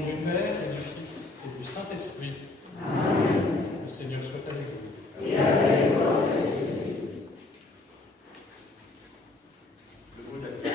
nom du Père et du Fils et du Saint-Esprit. Amen. Le Seigneur soit avec vous. Et avec votre esprit. Le mot d'accueil.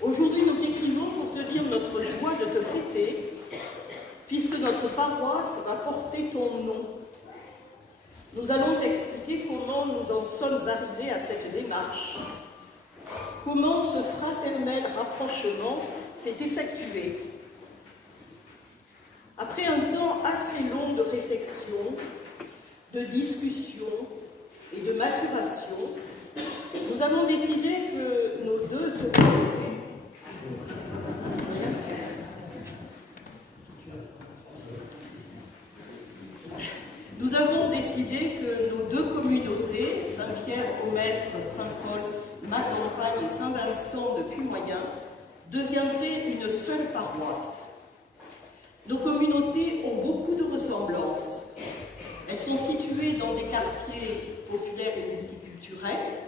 Aujourd'hui, nous t'écrivons pour te dire notre joie de te fêter, puisque notre paroisse va porter ton nom. Nous allons t'expliquer comment nous en sommes arrivés à cette démarche, comment ce fraternel rapprochement s'est effectué. Après un temps assez long de réflexion, de discussion et de maturation, nous avons décidé que nos deux communautés Saint-Pierre-au-Maître, Saint-Paul, Madampagne et Saint-Vincent de Puy-Moyen deviendraient une seule paroisse. Nos communautés ont beaucoup de ressemblances. Elles sont situées dans des quartiers populaires et multiculturels.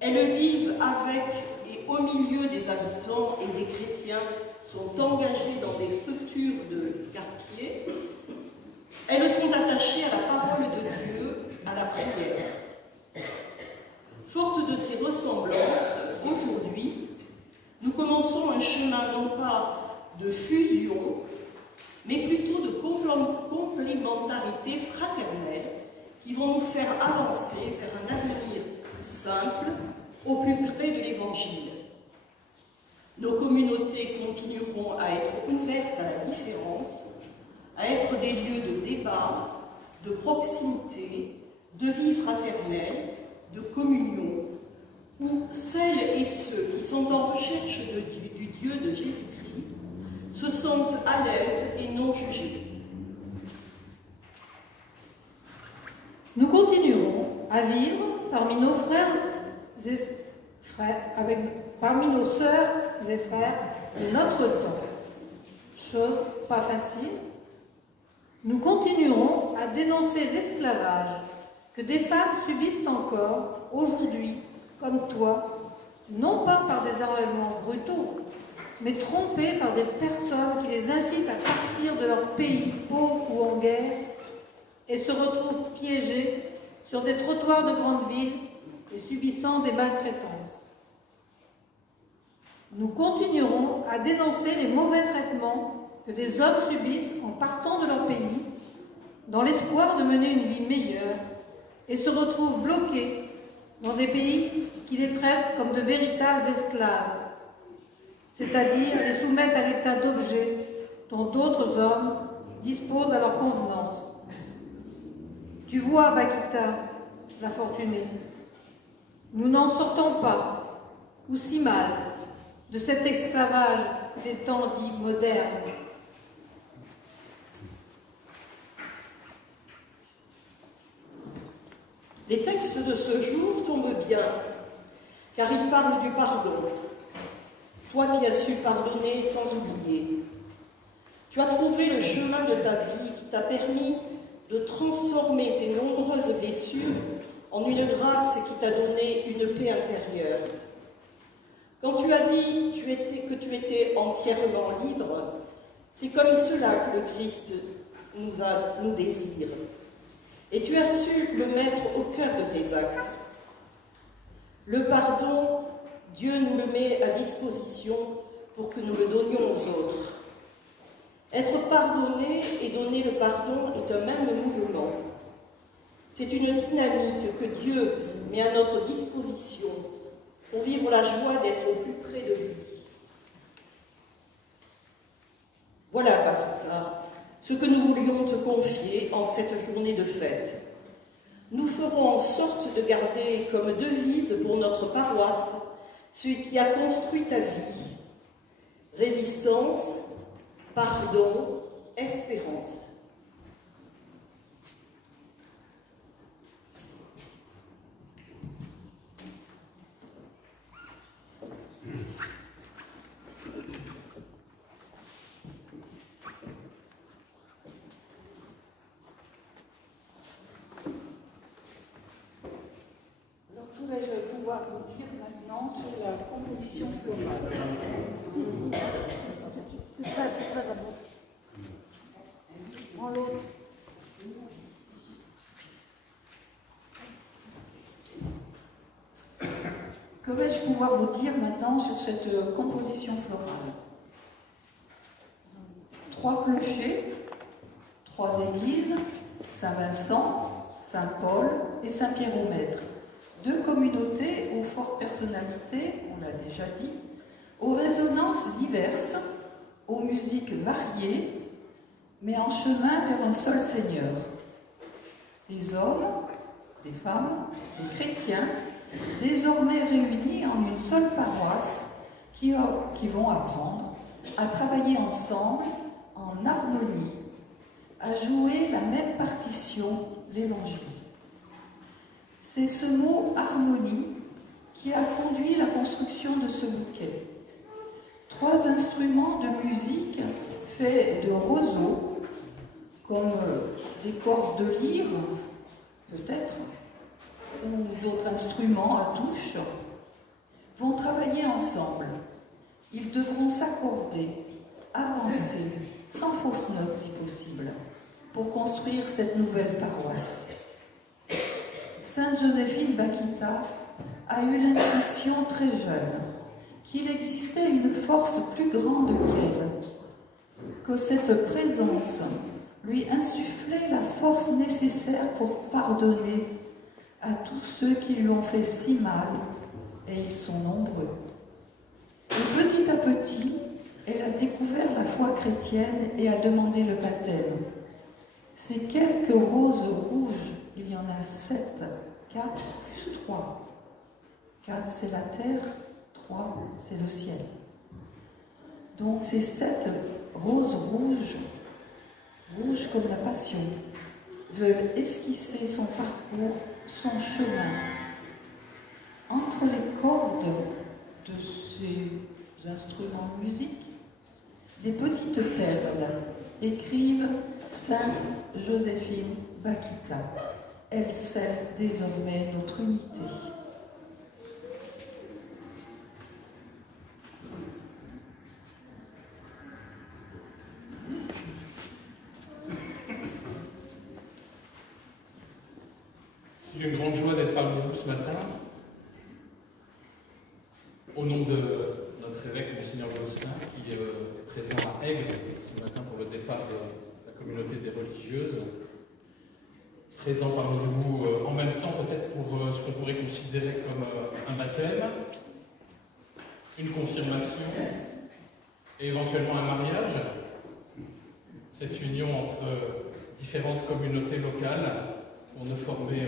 Elles vivent avec et au milieu des habitants, et des chrétiens sont engagés dans des structures de quartier. Elles sont attachées à la parole de Dieu, à la prière. Forte de ces ressemblances, aujourd'hui, nous commençons un chemin non pas de fusion, mais plutôt de complémentarité fraternelle qui vont nous faire avancer vers un avenir simple, au plus près de l'Évangile. Nos communautés continueront à être ouvertes à la différence, à être des lieux de débat, de proximité, de vie fraternelle, de communion, où celles et ceux qui sont en recherche du Dieu de Jésus-Christ se sentent à l'aise et non jugés. Nous continuerons à vivre parmi nos parmi nos sœurs et frères de notre temps. Chose pas facile. Nous continuerons à dénoncer l'esclavage que des femmes subissent encore aujourd'hui, comme toi, non pas par des enlèvements brutaux, mais trompées par des personnes qui les incitent à partir de leur pays, pauvre ou en guerre, et se retrouvent piégées sur des trottoirs de grandes villes et subissant des maltraitances. Nous continuerons à dénoncer les mauvais traitements que des hommes subissent en partant de leur pays, dans l'espoir de mener une vie meilleure, et se retrouvent bloqués dans des pays qui les traitent comme de véritables esclaves, c'est-à-dire les soumettent à l'état d'objets dont d'autres hommes disposent à leur convenance. Tu vois, Bakita, la fortunée, nous n'en sortons pas, ou si mal, de cet esclavage des temps dits modernes. Les textes de ce jour tombent bien, car ils parlent du pardon. Toi qui as su pardonner sans oublier. Tu as trouvé le chemin de ta vie qui t'a permis de transformer tes nombreuses blessures en une grâce qui t'a donné une paix intérieure. Quand tu as dit que tu étais entièrement libre, c'est comme cela que le Christ nous désire. Et tu as su le mettre au cœur de tes actes. Le pardon, Dieu nous le met à disposition pour que nous le donnions aux autres. Être pardonné et donner le pardon est un même mouvement. C'est une dynamique que Dieu met à notre disposition pour vivre la joie d'être au plus près de lui. Voilà, Bakita, ce que nous voulions te confier en cette journée de fête. Nous ferons en sorte de garder comme devise pour notre paroisse celui qui a construit ta vie. Résistance, pardon, espérance. Pourrais-je pouvoir vous dire maintenant sur la composition florale? Prends l'autre. Que vais-je pouvoir vous dire maintenant sur cette composition florale? 3 clochers, 3 églises, Saint-Vincent, Saint-Paul et Saint-Pierre-au-Maître. 2 communautés aux fortes personnalités, on l'a déjà dit, aux résonances diverses, aux musiques variées, mais en chemin vers un seul Seigneur. Des hommes, des femmes, des chrétiens, désormais réunis en une seule paroisse, qui vont apprendre à travailler ensemble en harmonie, à jouer la même partition, l'Évangile. C'est ce mot « harmonie » qui a conduit la construction de ce bouquet. 3 instruments de musique faits de roseaux, comme les cordes de lyre, peut-être, ou d'autres instruments à touche, vont travailler ensemble. Ils devront s'accorder, avancer, sans fausse note si possible, pour construire cette nouvelle paroisse. Sainte Joséphine Bakita a eu l'intuition très jeune qu'il existait une force plus grande qu'elle, que cette présence lui insufflait la force nécessaire pour pardonner à tous ceux qui lui ont fait si mal, et ils sont nombreux. Et petit à petit, elle a découvert la foi chrétienne et a demandé le baptême. Ces quelques roses rouges, il y en a 7, 4 plus 3. 4 c'est la terre, 3 c'est le ciel. Donc ces 7 roses rouges, rouges comme la passion, veulent esquisser son parcours, son chemin. Entre les cordes de ces instruments de musique, des petites perles écrivent Sainte Joséphine Bakita. Elle scelle désormais notre unité. C'est une grande joie d'être parmi vous ce matin. Au nom de notre évêque, Monseigneur Gosselin, qui est présent à Aigre ce matin pour le départ de la communauté des religieuses, présent parmi vous en même temps peut-être pour ce qu'on pourrait considérer comme un baptême, une confirmation et éventuellement un mariage. Cette union entre différentes communautés locales pour ne former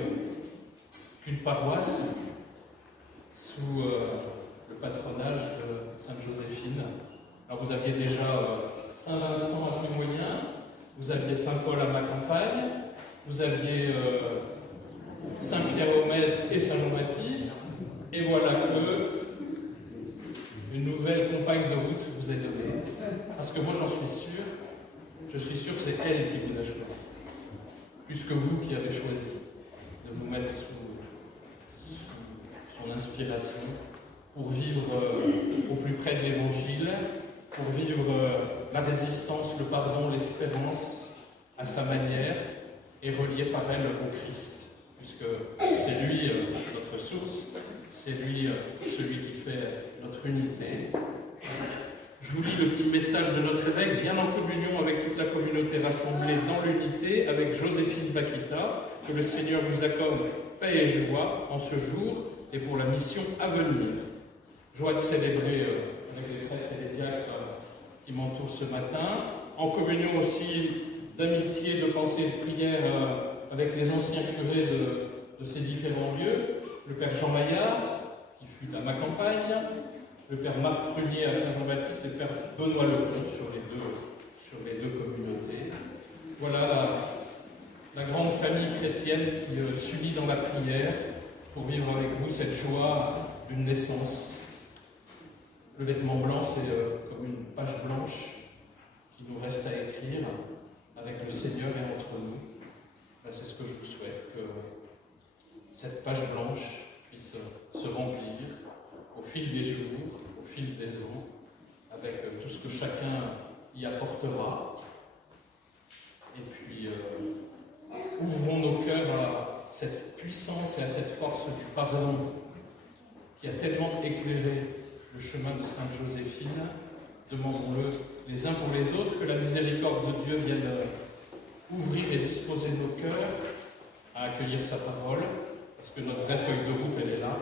qu'une paroisse sous le patronage de Sainte Joséphine. Alors vous aviez déjà Saint-Vincent à Pimoyen, vous aviez Saint-Paul à Macampagne, vous aviez Saint-Pierre-au-Maître et Saint-Jean-Baptiste, et voilà que une nouvelle compagne de route vous est donnée. Parce que moi je suis sûr que c'est elle qui vous a choisi, plus que vous qui avez choisi de vous mettre sous son inspiration pour vivre au plus près de l'Évangile, pour vivre la résistance, le pardon, l'espérance à sa manière, et relié par elle au Christ, puisque c'est lui notre source, c'est lui celui qui fait notre unité. Je vous lis le petit message de notre évêque, bien en communion avec toute la communauté rassemblée dans l'unité, avec Joséphine Bakita, que le Seigneur vous accorde paix et joie en ce jour et pour la mission à venir. Joie de célébrer avec les prêtres et les diacres qui m'entourent ce matin, en communion aussi d'amitié, de pensée et de prière avec les anciens curés de ces différents lieux, le Père Jean Maillard, qui fut à ma campagne, le Père Marc Prunier à Saint-Jean-Baptiste et le Père Benoît Lecomte sur les deux communautés. Voilà la grande famille chrétienne qui s'unit dans la prière pour vivre avec vous cette joie d'une naissance. Le vêtement blanc, c'est comme une page blanche qui nous reste à écrire avec le Seigneur et entre nous. Ben, c'est ce que je vous souhaite, que cette page blanche puisse se remplir au fil des jours, au fil des ans, avec tout ce que chacun y apportera. Et puis, ouvrons nos cœurs à cette puissance et à cette force du pardon qui a tellement éclairé le chemin de Sainte Joséphine. Demandons-le les uns pour les autres, que la miséricorde de Dieu vienne ouvrir et disposer nos cœurs à accueillir sa parole, parce que notre vraie feuille de route, elle est là,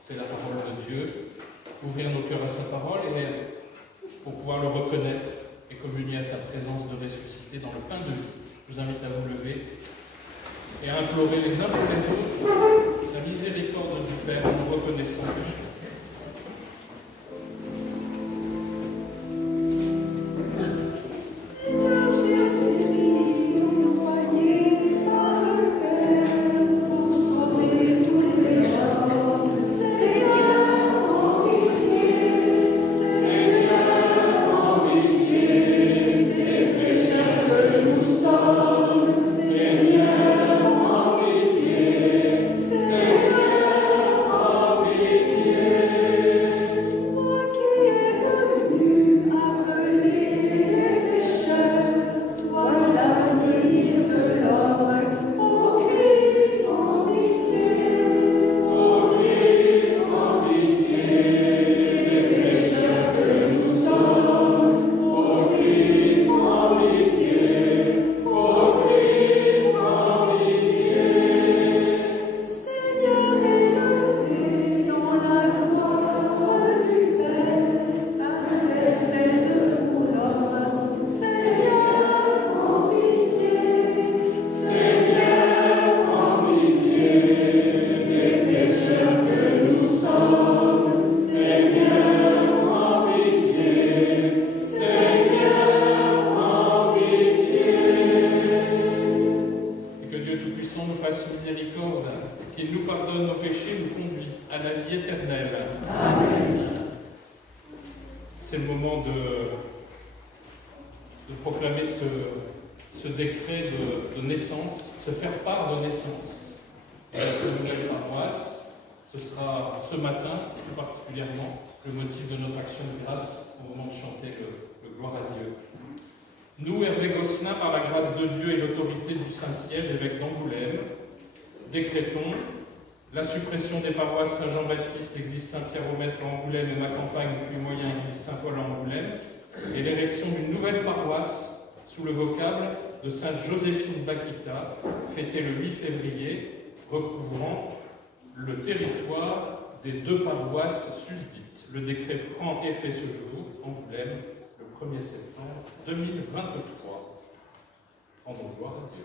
c'est la parole de Dieu. Ouvrir nos cœurs à sa parole et pour pouvoir le reconnaître et communier à sa présence de ressuscité dans le pain de vie. Je vous invite à vous lever et à implorer les uns pour les autres la miséricorde du Père en nous reconnaissant péché. C'est le moment de proclamer ce décret de naissance, se faire part de naissance. Et la nouvelle paroisse, ce sera ce matin, plus particulièrement, le motif de notre action de grâce au moment de chanter le Gloire à Dieu. Nous, Hervé Gosselin, par la grâce de Dieu et l'autorité du Saint-Siège, évêque d'Angoulême, décrétons la suppression des paroisses Saint-Jean-Baptiste, Église Saint-Pierre-au-Maître à Angoulême et ma campagne, puis moyen Église Saint-Paul à Angoulême, et l'érection d'une nouvelle paroisse sous le vocable de Sainte Joséphine d'Akita, fêtée le 8 février, recouvrant le territoire des deux paroisses susdites. Le décret prend effet ce jour, Angoulême, le 1er septembre 2023. Rendons gloire à Dieu.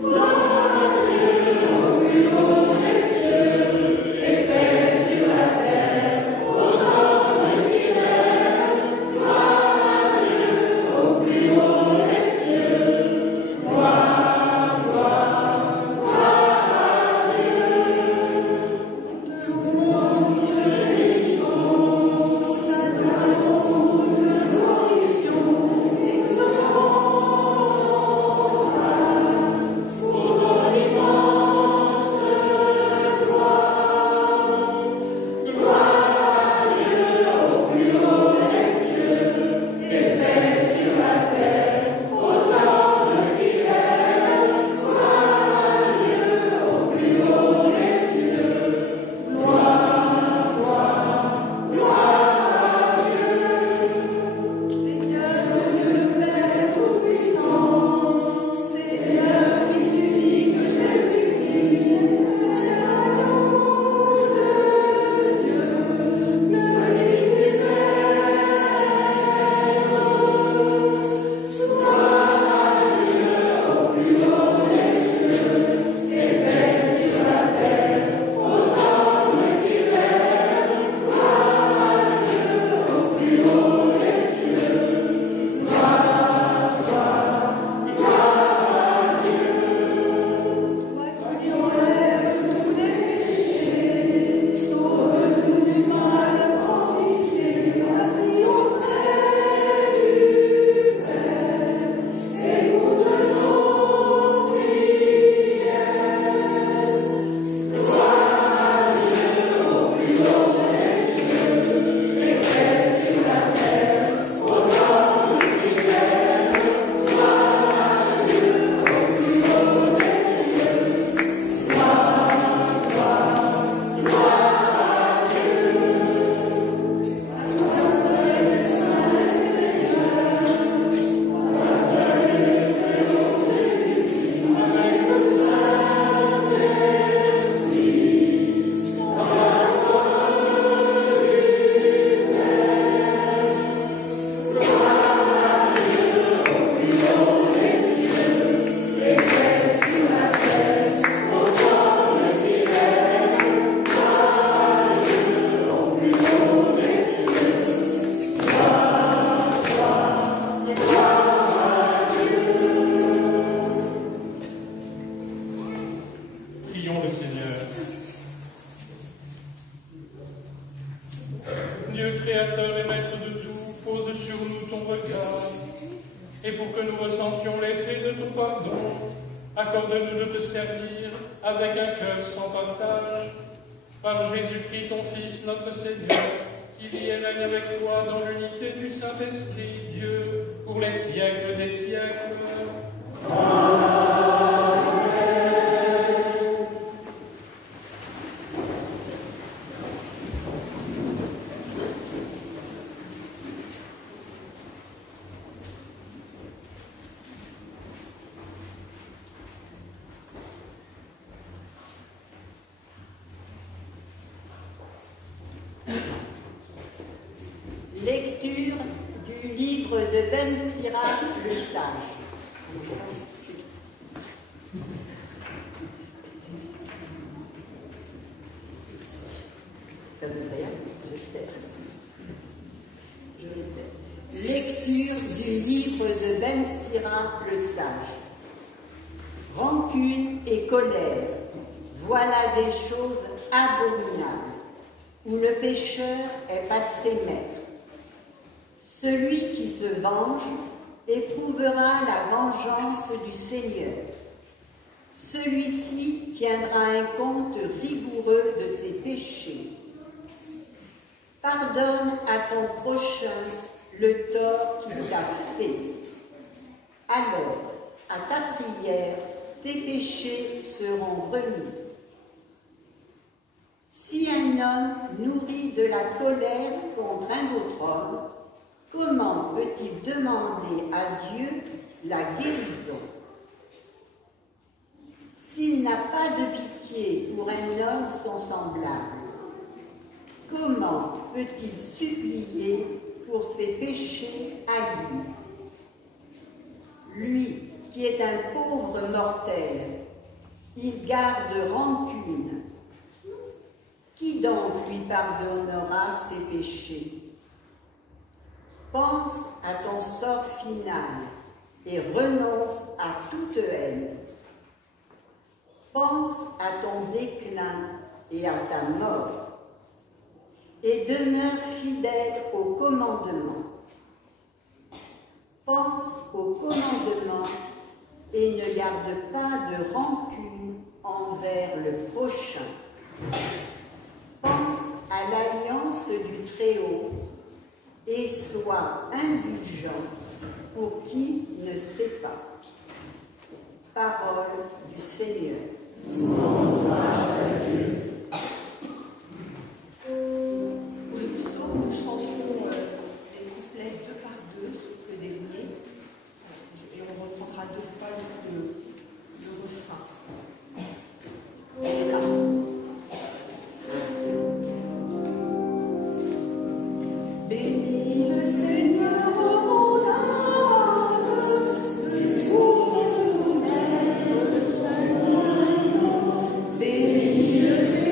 Gloire pour que nous ressentions l'effet de ton pardon. Accorde-nous de te servir avec un cœur sans partage. Par Jésus-Christ, ton Fils, notre Seigneur, qui vit et règne avec toi dans l'unité du Saint-Esprit, Dieu, pour les siècles des siècles. Amen. Lecture du livre de Ben Sira le Sage. Ça devrait aller, j'espère. Je répète. Lecture du livre de Ben Sira le Sage. Rancune et colère, voilà des choses abominables, où le pécheur est passé maître. Celui qui se venge éprouvera la vengeance du Seigneur. Celui-ci tiendra un compte rigoureux de ses péchés. Pardonne à ton prochain le tort qu'il t'a fait. Alors, à ta prière, tes péchés seront remis. Si un homme nourrit de la colère contre un autre homme, comment peut-il demander à Dieu la guérison? S'il n'a pas de pitié pour un homme son semblable, comment peut-il supplier pour ses péchés à lui? Lui qui est un pauvre mortel, il garde rancune. Qui donc lui pardonnera ses péchés? Pense à ton sort final et renonce à toute haine. Pense à ton déclin et à ta mort, et demeure fidèle au commandement. Pense au commandement et ne garde pas de rancune envers le prochain. Pense à l'alliance du Très-Haut et sois indulgent pour qui ne sait pas. Parole du Seigneur. Pour le psaume, nous chanterons des couplets deux par deux, sauf le dernier, et on reprendra deux fois le refrain. Et là. Bénis le Seigneur, ô mon âme, pour nous mettre son nom. Bénis le Seigneur.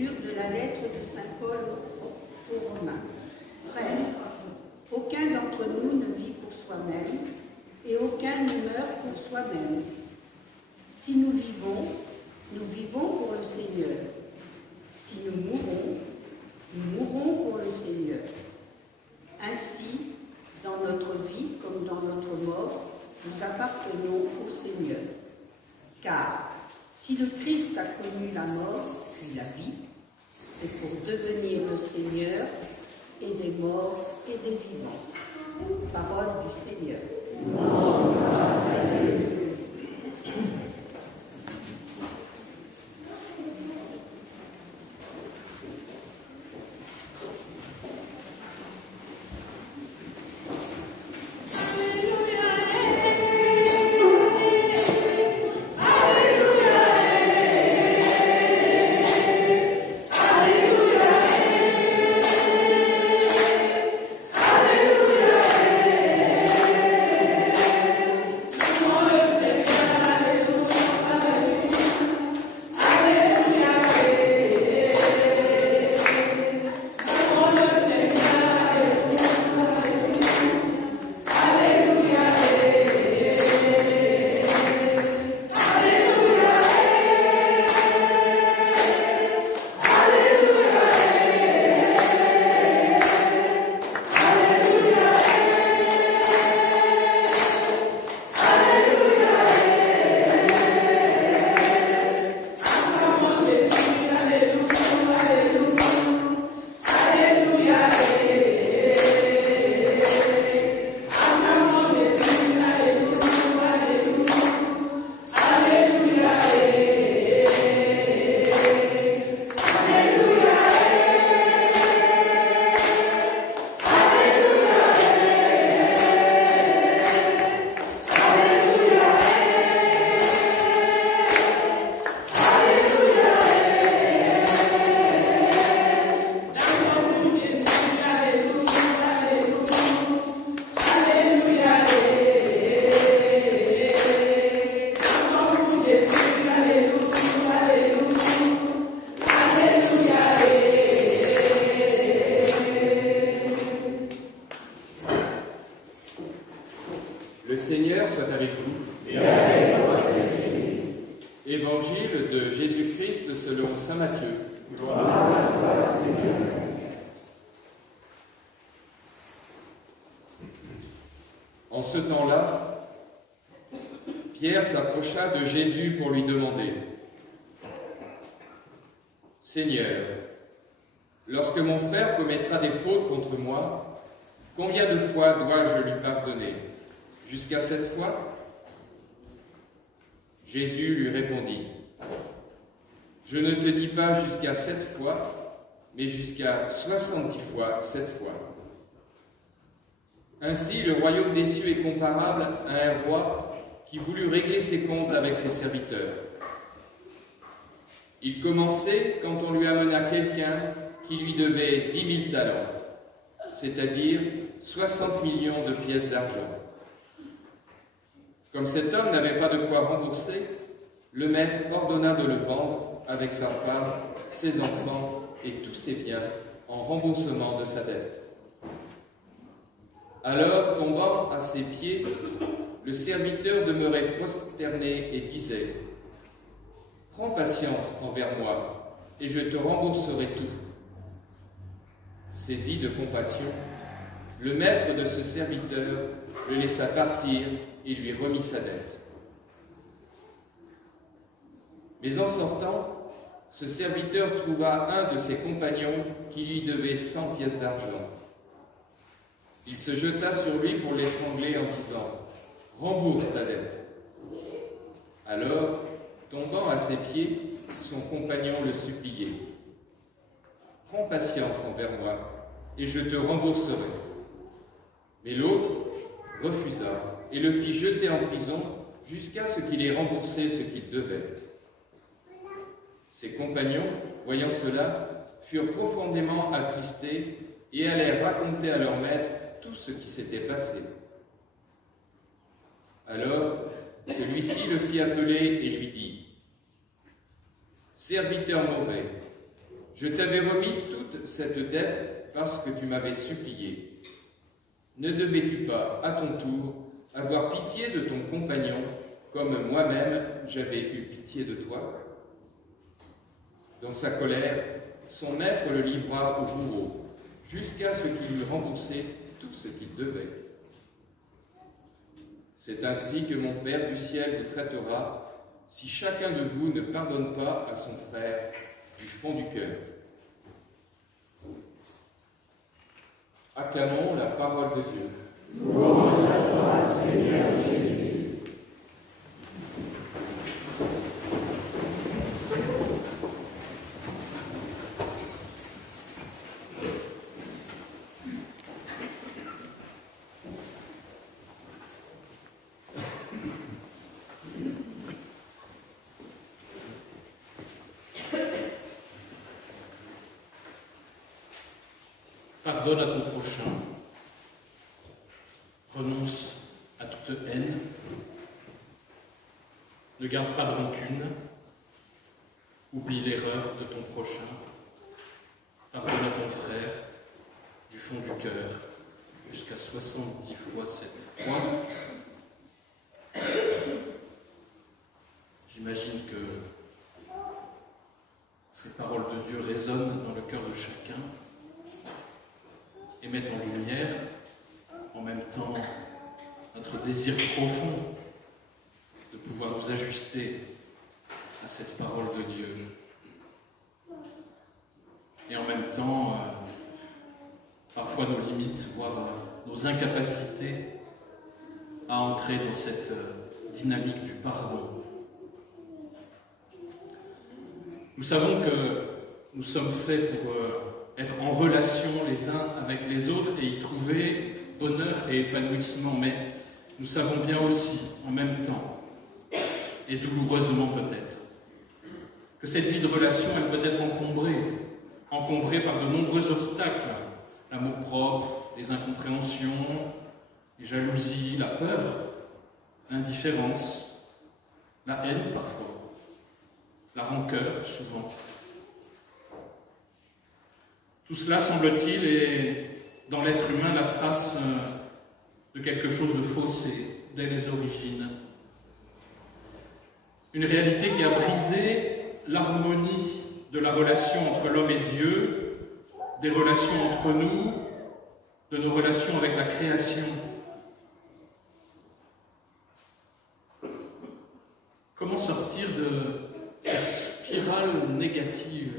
lecture de la lettre de saint Paul aux Romains. Frères, aucun d'entre nous ne vit pour soi-même et aucun ne meurt pour soi-même. Si nous vivons pour le Seigneur. Si nous mourrons pour le Seigneur. Ainsi, dans notre vie comme dans notre mort, nous appartenons au Seigneur. Car si le Christ a connu la mort puis la vie, c'est pour devenir le Seigneur et des morts et des vivants. Parole du Seigneur. Le Seigneur soit avec vous. Et avec votre esprit. Évangile de Jésus-Christ selon saint Matthieu. Gloire à toi, Seigneur. En ce temps-là, Pierre s'approcha de Jésus pour lui demander : « Seigneur, lorsque mon frère commettra des fautes contre moi, combien de fois dois-je lui pardonner ? Jusqu'à 7 fois ? » Jésus lui répondit : « Je ne te dis pas jusqu'à 7 fois, mais jusqu'à 70 fois 7 fois. » Ainsi, le royaume des cieux est comparable à un roi qui voulut régler ses comptes avec ses serviteurs. Il commençait quand on lui amena quelqu'un qui lui devait 10 000 talents, c'est-à-dire 60 millions de pièces d'argent. Comme cet homme n'avait pas de quoi rembourser, le maître ordonna de le vendre avec sa femme, ses enfants et tous ses biens en remboursement de sa dette. Alors, tombant à ses pieds, le serviteur demeurait prosterné et disait : « Prends patience envers moi, et je te rembourserai tout. » Saisi de compassion, le maître de ce serviteur le laissa partir et lui remit sa dette. Mais en sortant, ce serviteur trouva un de ses compagnons qui lui devait 100 pièces d'argent. Il se jeta sur lui pour l'étrangler en disant : « Rembourse ta dette. » Alors, tombant à ses pieds, son compagnon le suppliait : « Prends patience envers moi, et je te rembourserai. » Mais l'autre refusa et le fit jeter en prison jusqu'à ce qu'il ait remboursé ce qu'il devait. Ses compagnons, voyant cela, furent profondément attristés et allèrent raconter à leur maître tout ce qui s'était passé. Alors, celui-ci le fit appeler et lui dit : « Serviteur mauvais, je t'avais remis toute cette dette parce que tu m'avais supplié. Ne devais-tu pas, à ton tour, avoir pitié de ton compagnon, comme moi-même j'avais eu pitié de toi? Dans sa colère, son maître le livra au bourreau, jusqu'à ce qu'il eût remboursé tout ce qu'il devait. C'est ainsi que mon Père du ciel vous traitera, si chacun de vous ne pardonne pas à son frère du fond du cœur. Acclamons la parole de Dieu. Louange à toi, Seigneur Jésus. Pardonne à ton prochain, renonce à toute haine, ne garde pas de rancune, oublie l'erreur de ton prochain, pardonne à ton frère du fond du cœur, jusqu'à 70 fois 7 fois. J'imagine que ces paroles de Dieu résonnent dans le cœur de chacun et mettent en lumière, en même temps, notre désir profond de pouvoir nous ajuster à cette parole de Dieu. Et en même temps, parfois nos limites, voire nos incapacités à entrer dans cette dynamique du pardon. Nous savons que nous sommes faits pour être en relation les uns avec les autres et y trouver bonheur et épanouissement, mais nous savons bien aussi, en même temps, et douloureusement peut-être, que cette vie de relation, elle peut être encombrée par de nombreux obstacles, l'amour-propre, les incompréhensions, les jalousies, la peur, l'indifférence, la haine parfois, la rancœur souvent. Tout cela, semble-t-il, est dans l'être humain la trace de quelque chose de faussé dès les origines. Une réalité qui a brisé l'harmonie de la relation entre l'homme et Dieu, des relations entre nous, de nos relations avec la création. Comment sortir de cette spirale négative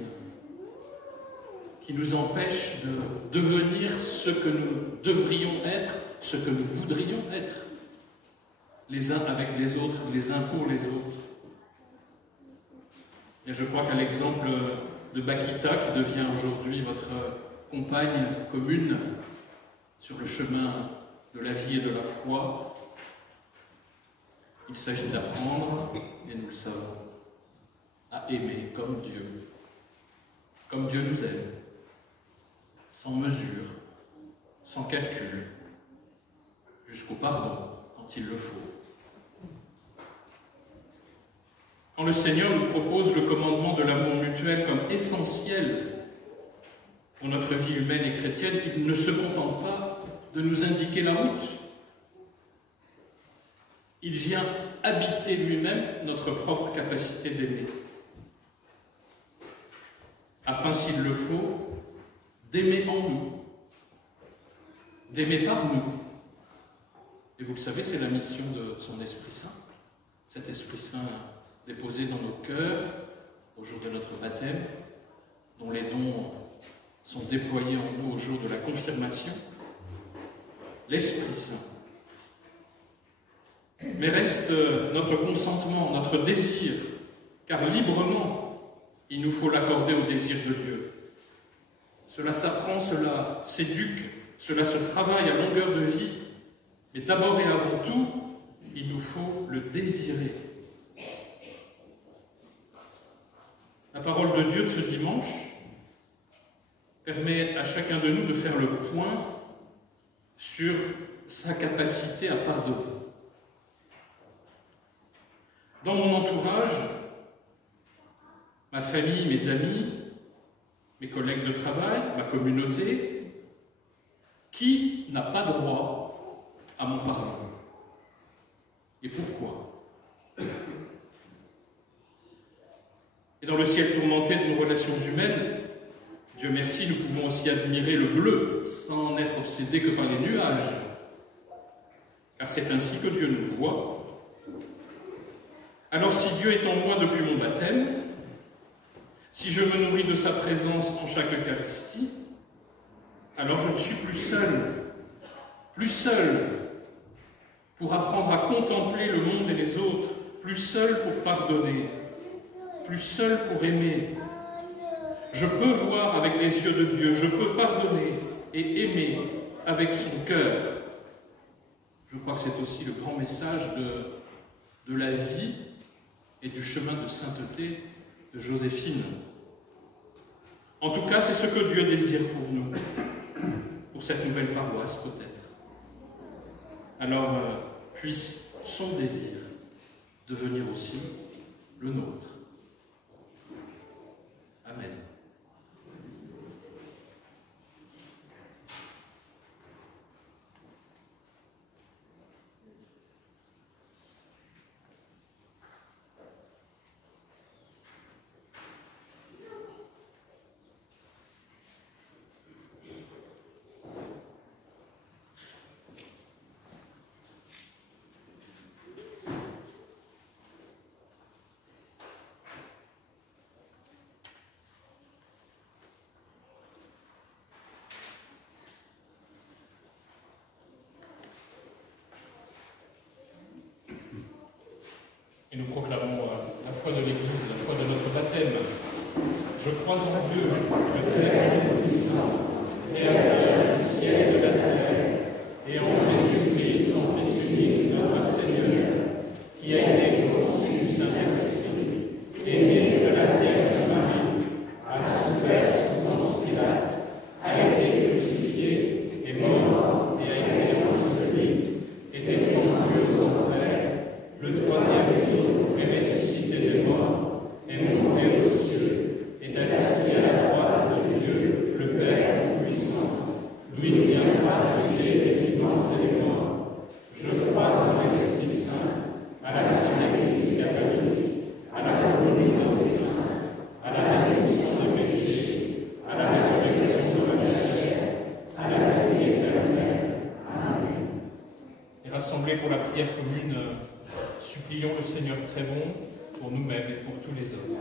qui nous empêche de devenir ce que nous devrions être, ce que nous voudrions être, les uns avec les autres, les uns pour les autres. Et je crois qu'à l'exemple de Bakita, qui devient aujourd'hui votre compagne commune sur le chemin de la vie et de la foi, il s'agit d'apprendre, et nous le savons, à aimer comme Dieu nous aime, sans mesure, sans calcul, jusqu'au pardon quand il le faut. Quand le Seigneur nous propose le commandement de l'amour mutuel comme essentiel pour notre vie humaine et chrétienne, il ne se contente pas de nous indiquer la route. Il vient habiter lui-même notre propre capacité d'aimer, afin, s'il le faut, d'aimer en nous, d'aimer par nous. Et vous le savez, c'est la mission de son Esprit Saint. Cet Esprit Saint déposé dans nos cœurs au jour de notre baptême, dont les dons sont déployés en nous au jour de la confirmation. L'Esprit Saint. Mais reste notre consentement, notre désir, car librement, il nous faut l'accorder au désir de Dieu. Cela s'apprend, cela s'éduque, cela se travaille à longueur de vie, mais d'abord et avant tout, il nous faut le désirer. La parole de Dieu de ce dimanche permet à chacun de nous de faire le point sur sa capacité à pardonner. Dans mon entourage, ma famille, mes amis, mes collègues de travail, ma communauté, qui n'a pas droit à mon pardon? Et pourquoi? Et dans le ciel tourmenté de nos relations humaines, Dieu merci, nous pouvons aussi admirer le bleu sans n'être obsédés que par les nuages, car c'est ainsi que Dieu nous voit. Alors si Dieu est en moi depuis mon baptême, si je me nourris de sa présence en chaque Eucharistie, alors je ne suis plus seul pour apprendre à contempler le monde et les autres, plus seul pour pardonner, plus seul pour aimer. Je peux voir avec les yeux de Dieu, je peux pardonner et aimer avec son cœur. Je crois que c'est aussi le grand message de la vie et du chemin de sainteté de Joséphine. En tout cas, c'est ce que Dieu désire pour nous, pour cette nouvelle paroisse peut-être. Alors, puisse son désir devenir aussi le nôtre. Amen. Et nous proclamons la foi de l'Église, la foi de notre baptême. Je crois en Dieu, le Père puissant, Créateur du ciel et de la terre, et en Jésus-Christ, son Fils unique, notre Seigneur, qui a été conçu du Saint-Esprit, est né de la Vierge Marie, a souffert sous Ponce Pilate, a été crucifié, est mort et a été enseveli, est descendu aux enfers, le troisième jour est ressuscité des morts, est monté aux cieux, est assis à la droite de Dieu, le Père puissant. Lui viendra juger les vivants et les morts. Je crois en l'Esprit Saint, à la Sainte Église catholique, à la communion des saints, à la rémission des péchés, à la résurrection de la chair, à la vie éternelle. Amen. Et rassemblés pour la prière commune, supplions le Seigneur très bon pour nous-mêmes et pour tous les hommes.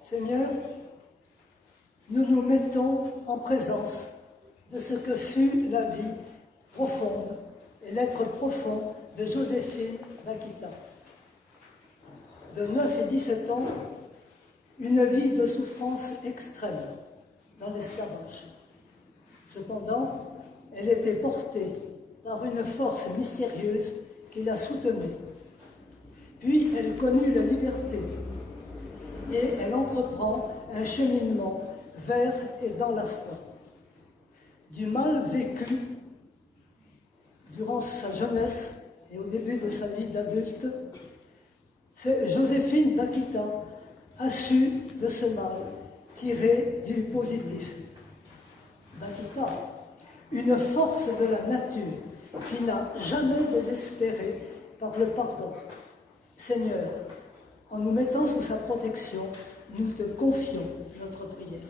Seigneur, nous nous mettons en présence de ce que fut la vie profonde et l'être profond de Joséphine d'Aquita. De 9 et 17 ans, une vie de souffrance extrême dans l'esclavage. Cependant, elle était portée par une force mystérieuse qui la soutenait. Puis elle connut la liberté et elle entreprend un cheminement vers et dans la foi. Du mal vécu durant sa jeunesse et au début de sa vie d'adulte, Joséphine d'Aquita a su de ce mal tirer du positif. D'Aquita, une force de la nature qui n'a jamais désespéré par le pardon. Seigneur, en nous mettant sous sa protection, nous te confions notre prière.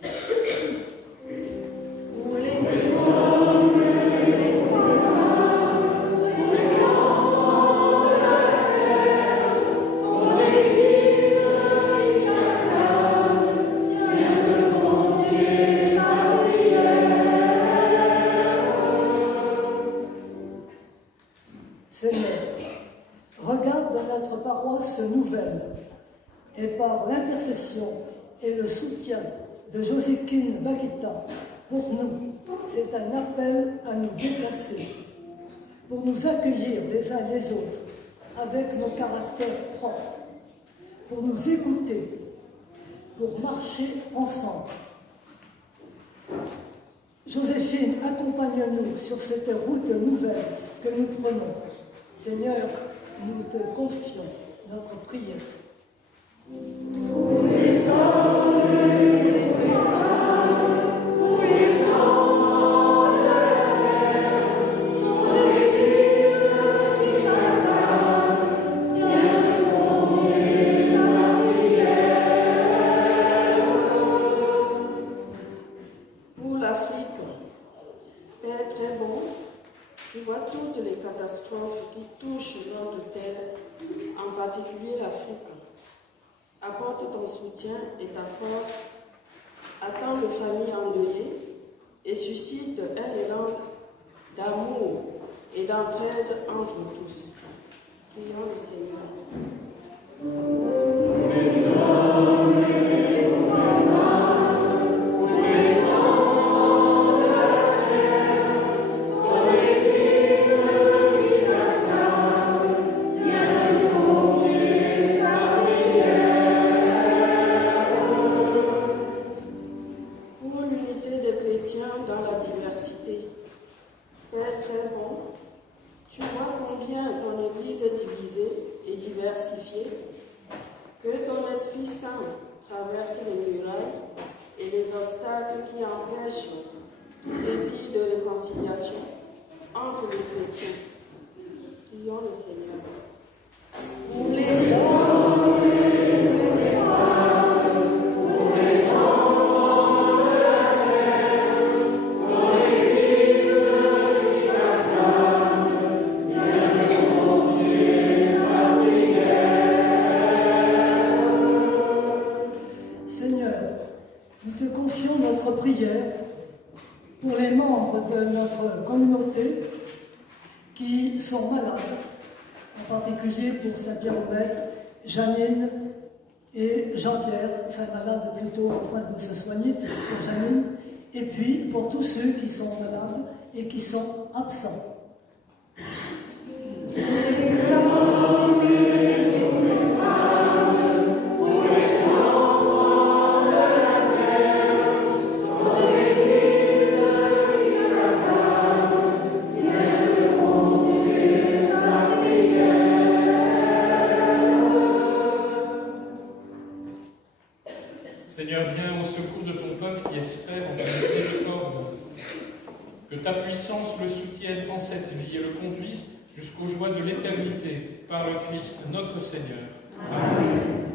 Seigneur, regarde dans notre paroisse nouvelle et par l'intercession et le soutien de Joséphine Bakita, pour nous, c'est un appel à nous déplacer, pour nous accueillir les uns les autres avec nos caractères propres, pour nous écouter, pour marcher ensemble. Joséphine, accompagne-nous sur cette route nouvelle que nous prenons. Seigneur, nous te confions notre prière. Pour les hommes, les femmes, pour les enfants de la terre, ton Église qui m'acclame, viens nous confier sa prière. Pour l'Afrique, Père très bon, tu vois toutes les catastrophes qui touchent notre terre, en particulier l'Afrique. Apporte ton soutien et ta force à tant de familles endeuillées et suscite un élan d'amour et d'entraide entre tous. Prions le Seigneur. Pour Saint-Pierre-au-Maître, Janine et Jean-Pierre, enfin malade plutôt en train de se soigner, pour Janine, et puis pour tous ceux qui sont malades et qui sont absents. Seigneur, viens au secours de ton peuple qui espère en ta miséricorde. Que ta puissance le soutienne en cette vie et le conduise jusqu'aux joies de l'éternité par le Christ notre Seigneur. Amen.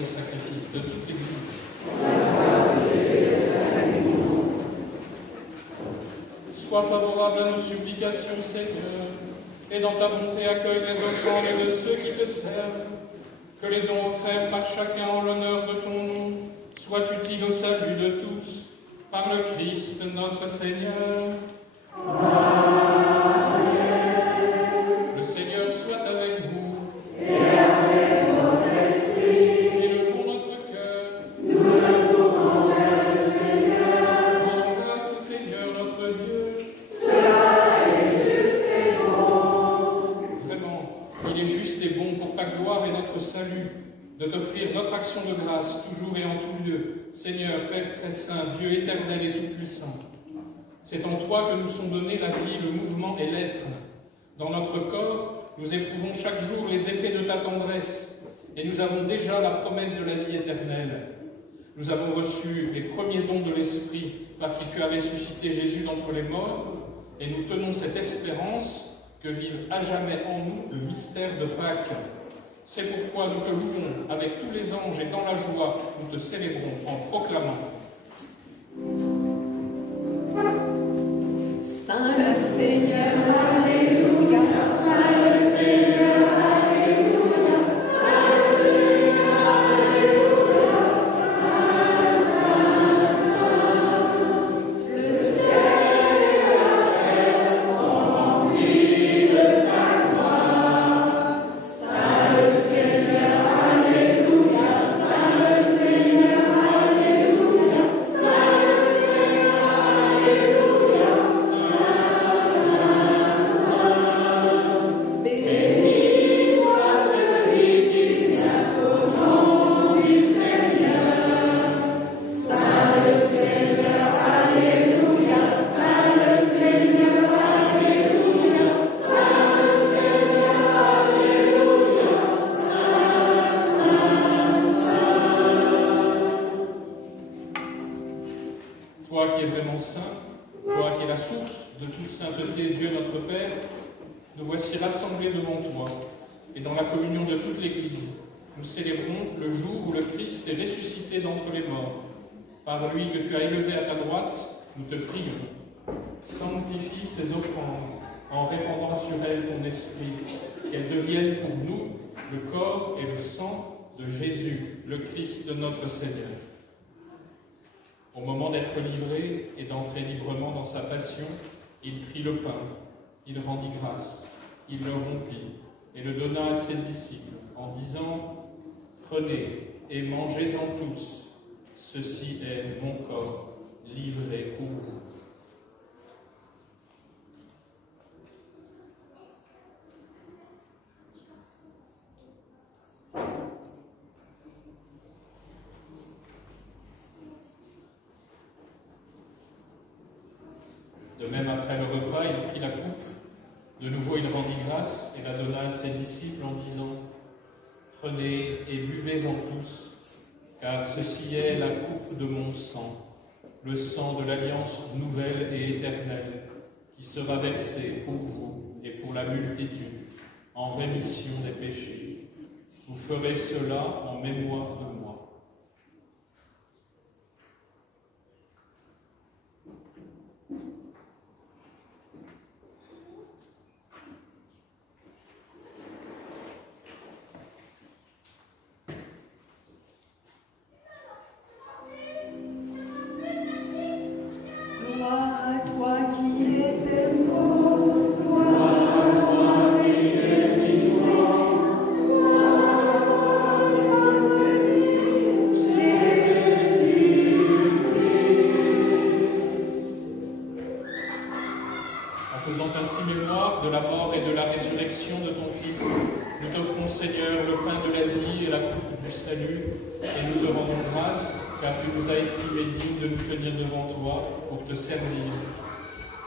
au sacrifice de toute l'Église. Sois favorable à nos supplications, Seigneur, et dans ta bonté accueille les offrandes de ceux qui te servent. Que les dons offerts par chacun en l'honneur de ton nom soient utiles au salut de tous, par le Christ notre Seigneur. Amen. Le Seigneur soit avec vous. Et avec votre esprit. Élevons notre cœur. Nous le tournons vers le Seigneur. Rendons grâce au Seigneur notre Dieu. Cela est juste et bon. Vraiment, il est juste et bon pour ta gloire et notre salut de t'offrir notre action de grâce toujours et en tout lieu. Seigneur, Père très saint, Dieu éternel et tout-puissant. C'est en toi que nous sont donnés la vie, le mouvement et l'être. Dans notre corps, nous éprouvons chaque jour les effets de ta tendresse, et nous avons déjà la promesse de la vie éternelle. Nous avons reçu les premiers dons de l'Esprit par qui tu as ressuscité Jésus d'entre les morts, et nous tenons cette espérance que vive à jamais en nous le mystère de Pâques. C'est pourquoi nous te louons avec tous les anges et dans la joie, nous te célébrons en proclamant. Saint le Seigneur, Alléluia, Saint le Seigneur, Alléluia, Saint le Seigneur, Alléluia, Saint, le ciel et la terre sont remplis de ta gloire. Saint le Seigneur, Alléluia, Saint le Seigneur, Alléluia, Saint le Seigneur, Alléluia. Béni soit celui qui vient au nom du Seigneur. Saint le Seigneur, Alléluia. Saint le Seigneur, Alléluia. Saint le Seigneur, Alléluia. Saint, Saint, Toi qui es vraiment saint, toi qui es la source de toute sainteté, Dieu notre Père, nous voici rassemblés devant toi, et dans la communion de toute l'Église, nous célébrons le jour où le Christ est ressuscité d'entre les morts. Par lui que tu as élevé à ta droite, nous te prions. Sanctifie ces offrandes en répandant sur elles ton esprit, qu'elles deviennent pour nous le corps et le sang de Jésus, le Christ de notre Seigneur. Au moment d'être livré et d'entrer librement dans sa passion, il prit le pain, il rendit grâce, il le rompit et le donna à ses disciples en disant « Prenez et mangez-en tous, ceci est mon corps livré pour vous. » De même, après le repas, il prit la coupe. De nouveau, il rendit grâce et la donna à ses disciples en disant « Prenez et buvez-en tous, car ceci est la coupe de mon sang, le sang de l'alliance nouvelle et éternelle, qui sera versé pour vous et pour la multitude, en rémission des péchés. Vous ferez cela en mémoire de moi. » gloire à toi qui étais mort, gloire à toi qui es vivant, gloire à toi notre béni, Jésus-Christ. En faisant ainsi mémoire de la mort et de la résurrection de ton Fils, nous t'offrons, Seigneur, le pain de la vie et la coupe du salut, et nous te rendons grâce, car tu nous as estimés dignes de nous tenir devant toi pour te servir.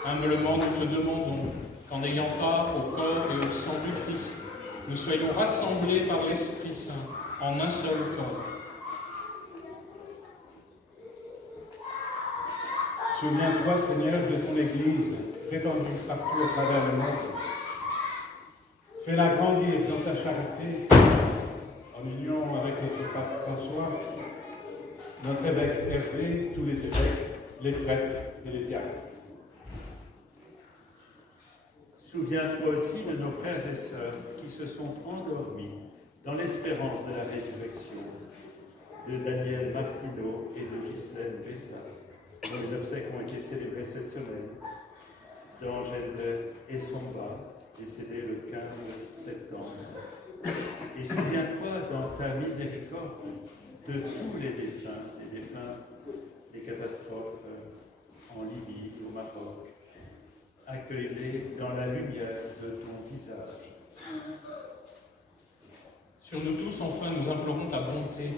Humblement, nous te demandons qu'en ayant part au corps et au sang du Christ, nous soyons rassemblés par l'Esprit Saint en un seul corps. Souviens-toi, Seigneur, de ton Église, répandue partout à travers le monde. Fais-la grandir dans ta charité, en en union avec notre pape François, notre évêque Hervé, tous les évêques, les prêtres et les diacres. Souviens-toi aussi de nos frères et sœurs qui se sont endormis dans l'espérance de la résurrection, de Daniel Martineau et de Ghislaine Bessa, dont les obsèques ont été célébrées cette semaine, d'Angèle Essomba, décédée le 15 septembre. Et souviens-toi dans ta miséricorde de tous les défunts des catastrophes en Libye, au Maroc. Accueille-les dans la lumière de ton visage. Sur nous tous, enfin, nous implorons ta bonté.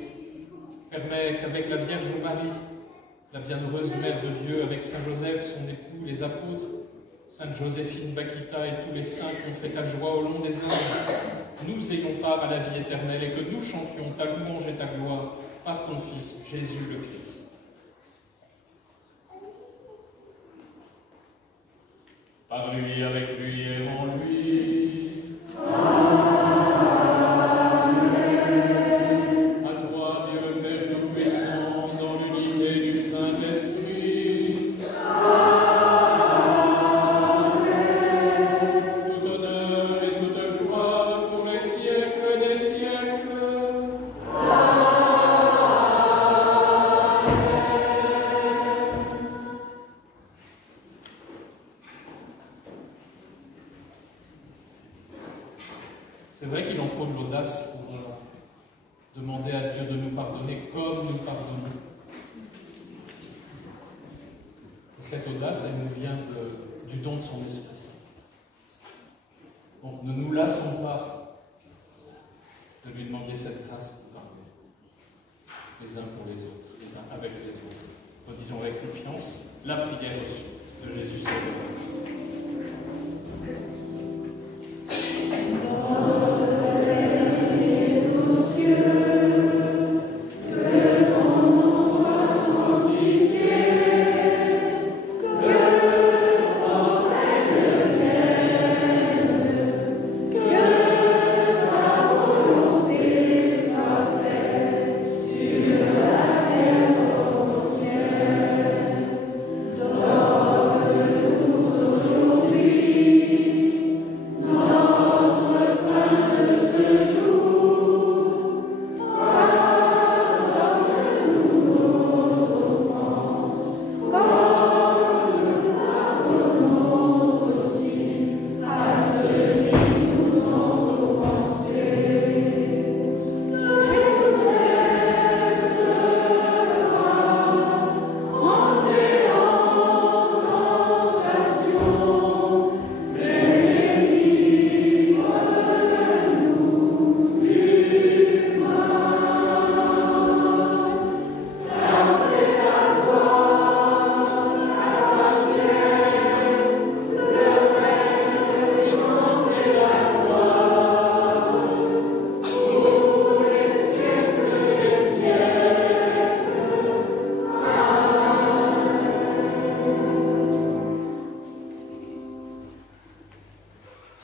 Permets qu'avec la Vierge Marie, la bienheureuse Mère de Dieu, avec Saint Joseph, son époux, les apôtres, Sainte Joséphine Bakita et tous les saints qui ont fait ta joie au long des âges, nous ayons part à la vie éternelle et que nous chantions ta louange et ta gloire par ton Fils, Jésus le Christ. Par lui, avec lui et en lui. Amen. À toi, Dieu le Père Tout-Puissant, dans l'unité du Saint-Esprit. Tout honneur et toute gloire pour les siècles des siècles. C'est vrai qu'il en faut de l'audace pour demander à Dieu de nous pardonner comme nous pardonnons. Cette audace, elle nous vient du don de son Esprit Saint. Donc ne nous lassons pas de lui demander cette grâce de pardonner, les uns pour les autres, les uns avec les autres. Redisons avec confiance la prière reçue de Jésus Sauveur.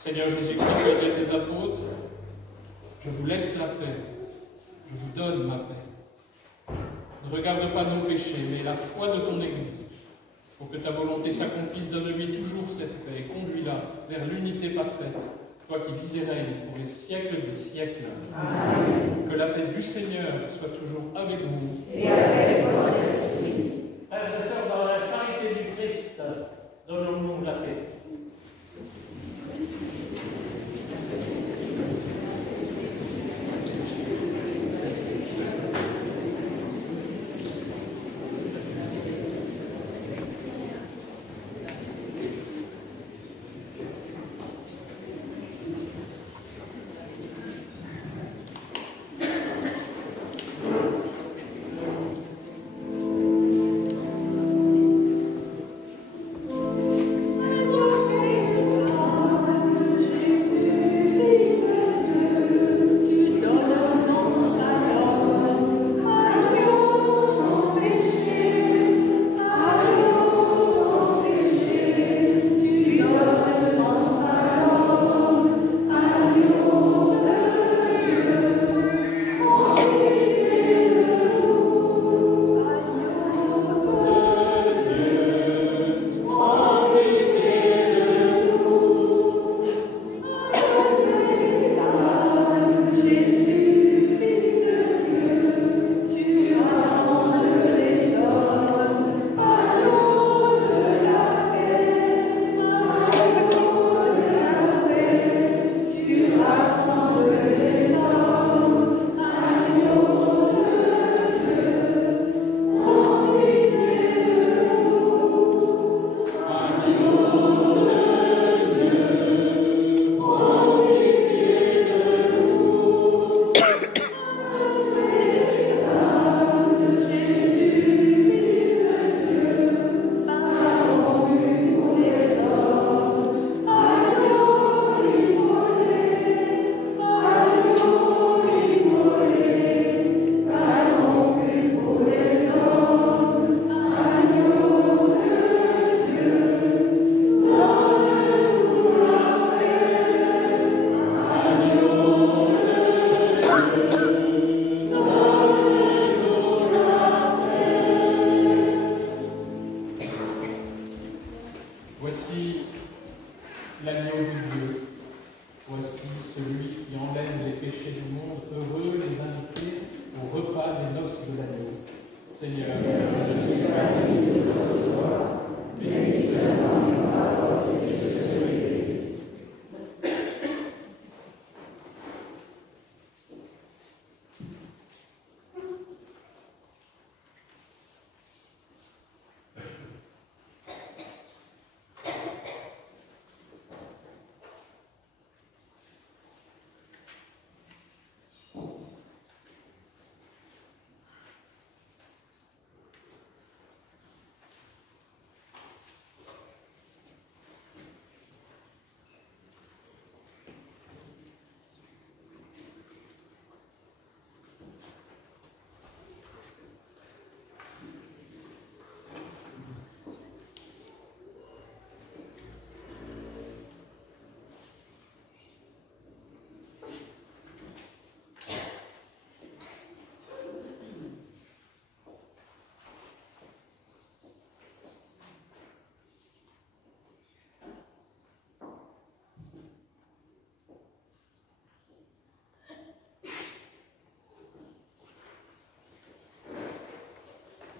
Seigneur Jésus-Christ, tu as dit à tes apôtres, je vous laisse la paix, je vous donne ma paix. Ne regarde pas nos péchés, mais la foi de ton Église. Pour que ta volonté s'accomplisse, donne-lui toujours cette paix et conduis-la vers l'unité parfaite, toi qui vis et règnes pour les siècles des siècles. Amen. Que la paix du Seigneur soit toujours avec vous. Et avec votre esprit. Frères et sœurs, dans la charité du Christ, donnons-nous la paix. Amen. Seigneur, je suis pas digne de te recevoir, mais dis seulement une parole et je serai guéri.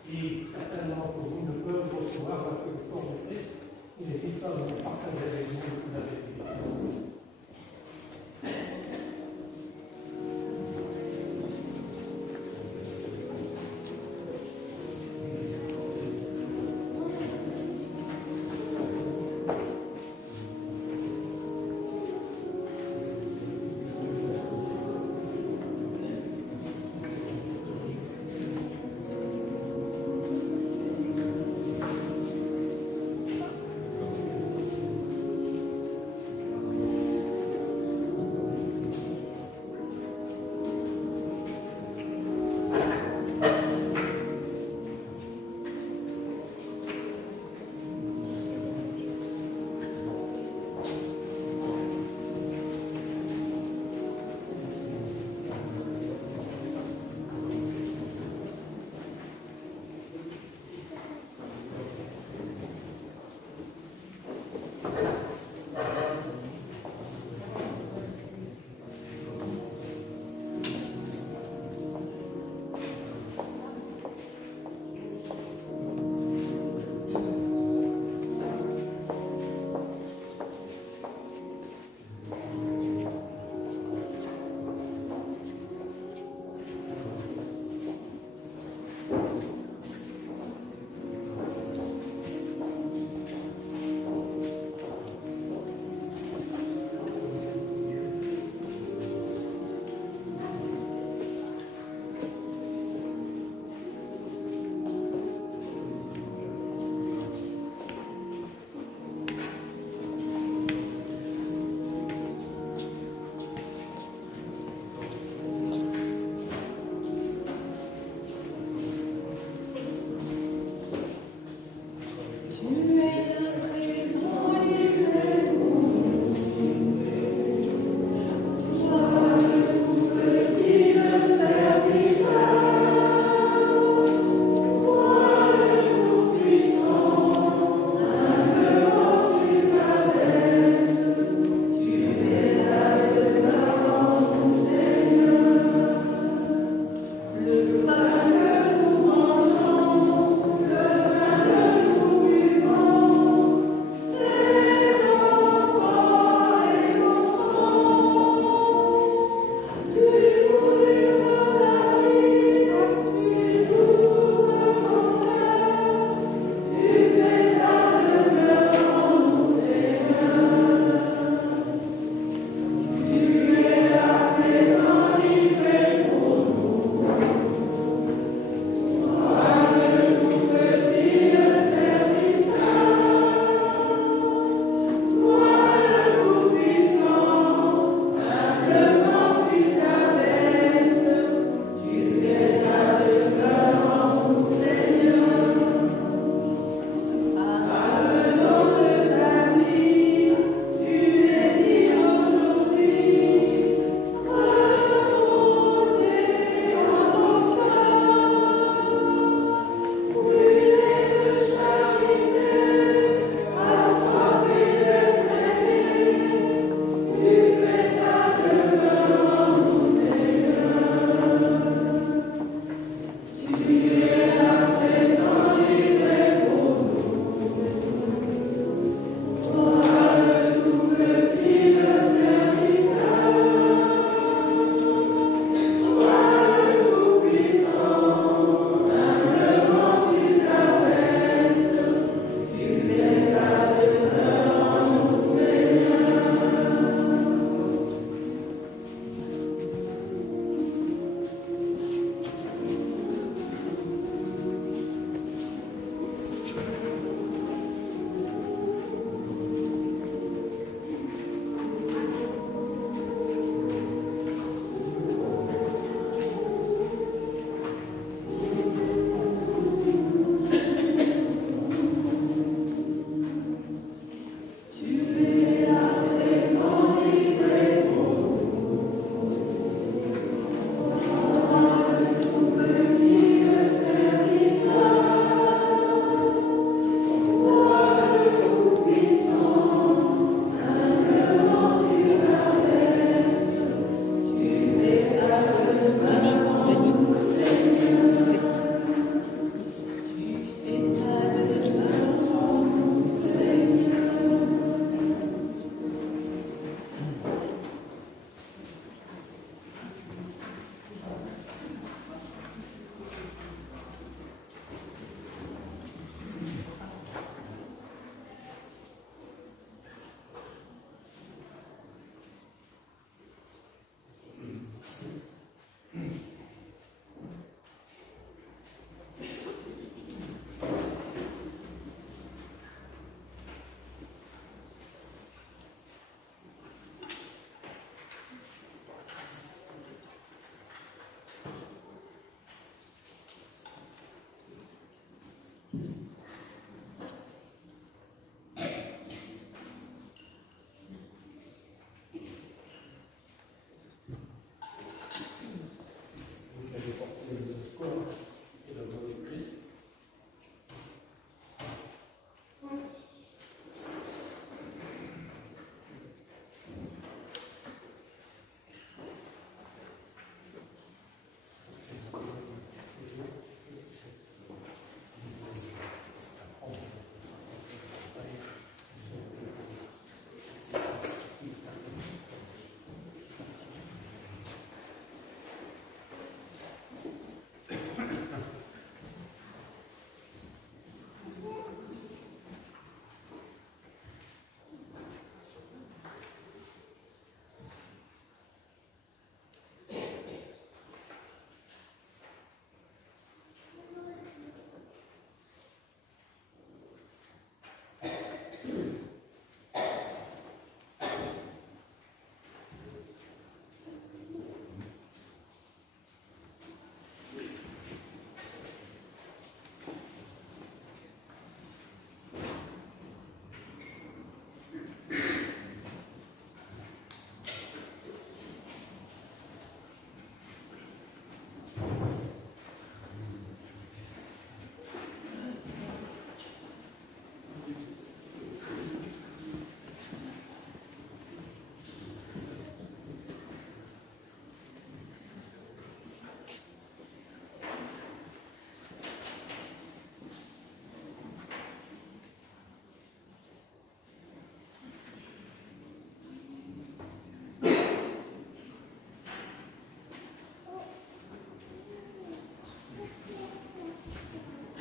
Qui certainement d'entre vous ne peuvent recevoir parce que le corps de Christ, il n'est pas de partager avec vous ce que vous avez dit.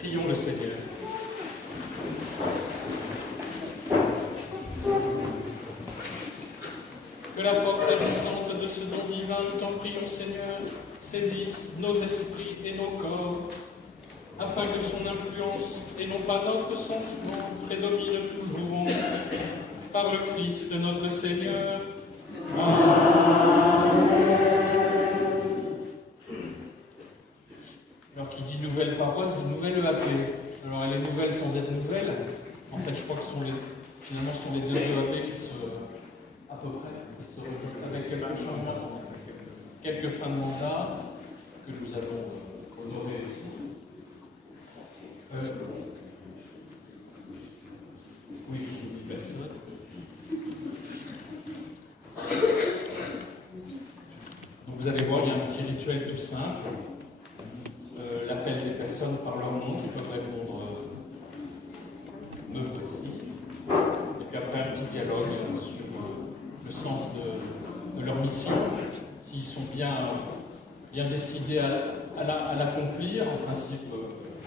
Prions le Seigneur. Que la force agissante de ce don divin, nous t'en prions, Seigneur, saisisse nos esprits et nos corps, afin que son influence, et non pas notre sentiment, prédomine toujours en nous, par le Christ notre Seigneur. Amen. Alors, qui dit nouvelle paroisse, dit nouvelle EAP. Alors, elle est nouvelle sans être nouvelle. En fait, je crois que finalement, ce sont les deux EAP qui se, à peu près, qui se rejoignent avec quelques changements, quelques fins de mandat que nous avons honorés ici. Oui, je n'oublie personne. Donc vous allez voir, il y a un petit rituel tout simple. L'appel des personnes par leur nom, ils peuvent répondre me voici. Et puis après un petit dialogue sur le sens de leur mission, s'ils sont bien décidés à l'accomplir. En principe,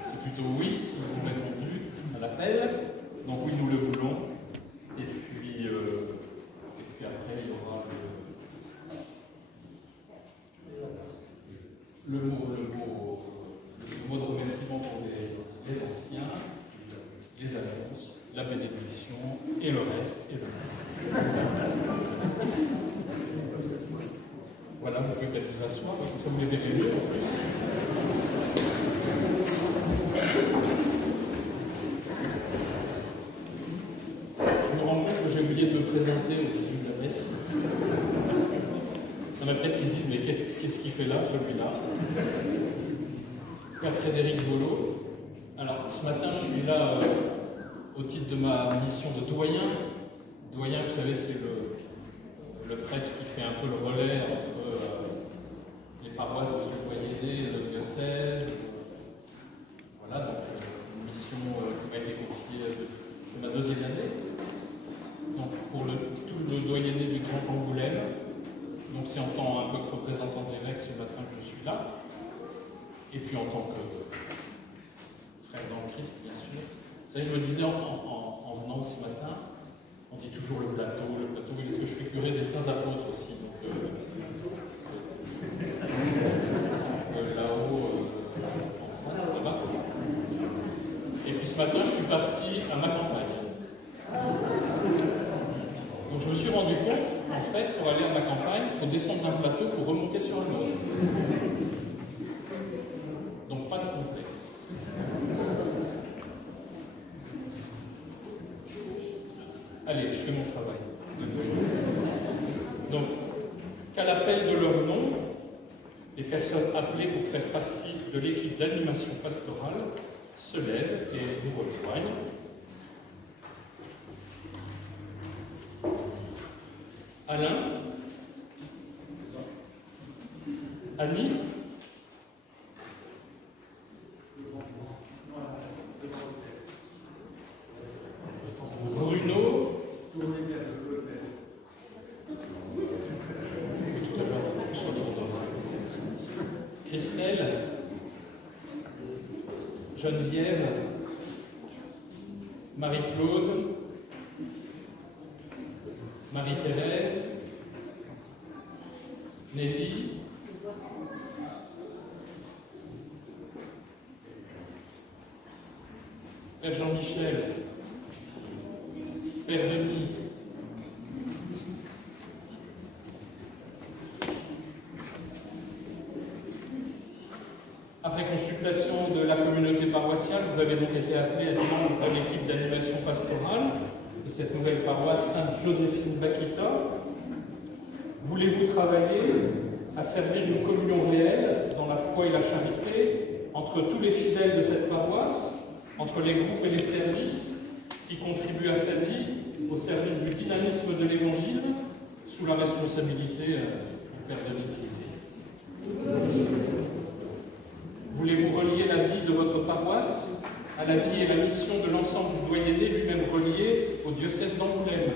c'est plutôt oui, s'ils ont répondu à l'appel. Donc oui, nous le voulons. Et puis après, il y aura le mot de remerciement pour les anciens, les annonces, la bénédiction et le reste. Voilà, vous pouvez peut-être vous asseoir, comme ça vous les verrez mieux en plus. Je me rends compte que j'ai oublié de me présenter au début de la messe. Il y en a peut-être qui se disent, mais qu'est-ce qu'il fait là, celui-là? Père Frédéric Volo. Alors, ce matin, je suis là au titre de ma mission de doyen. Doyen, vous savez, c'est le prêtre qui fait un peu le relais entre les paroisses de ce doyenné, le diocèse. Voilà, donc une mission qui m'a été confiée, c'est ma deuxième année. Donc, pour tout le doyenné du Grand Angoulême. Donc c'est en tant un peu que représentant de l'évêque ce matin que je suis là, et puis en tant que frère dans le Christ, bien sûr. Vous savez, je me disais en venant ce matin, on dit toujours le plateau, oui, parce que je fais curé des saints apôtres aussi, donc là-haut, en face, ça va. Et puis ce matin, je suis parti à ma campagne. Donc je me suis rendu compte, en fait, pour aller à ma campagne, il faut descendre d'un plateau pour remonter sur un autre. Donc pas de complexe. Allez, je fais mon travail. Donc, qu'à l'appel de leur nom, les personnes appelées pour faire partie de l'équipe d'animation pastorale se lèvent et nous rejoignent. Alain, Annie, Bruno, Christelle, Geneviève, Marie-Claude, Marie-Thérèse, Nelly, Père Jean-Michel, Père Denis, après consultation de la communauté paroissiale, vous avez donc été appelé à être membre de l'équipe d'animation pastorale de cette nouvelle paroisse Sainte-Joséphine Bakita. Voulez-vous travailler à servir une communion réelle dans la foi et la charité entre tous les fidèles de cette paroisse, entre les groupes et les services qui contribuent à sa vie, au service du dynamisme de l'Évangile, sous la responsabilité du Père Dimitri? Voulez-vous relier la vie de votre paroisse à la vie et la mission de l'ensemble du doyenné, lui-même relié au diocèse d'Angoulême?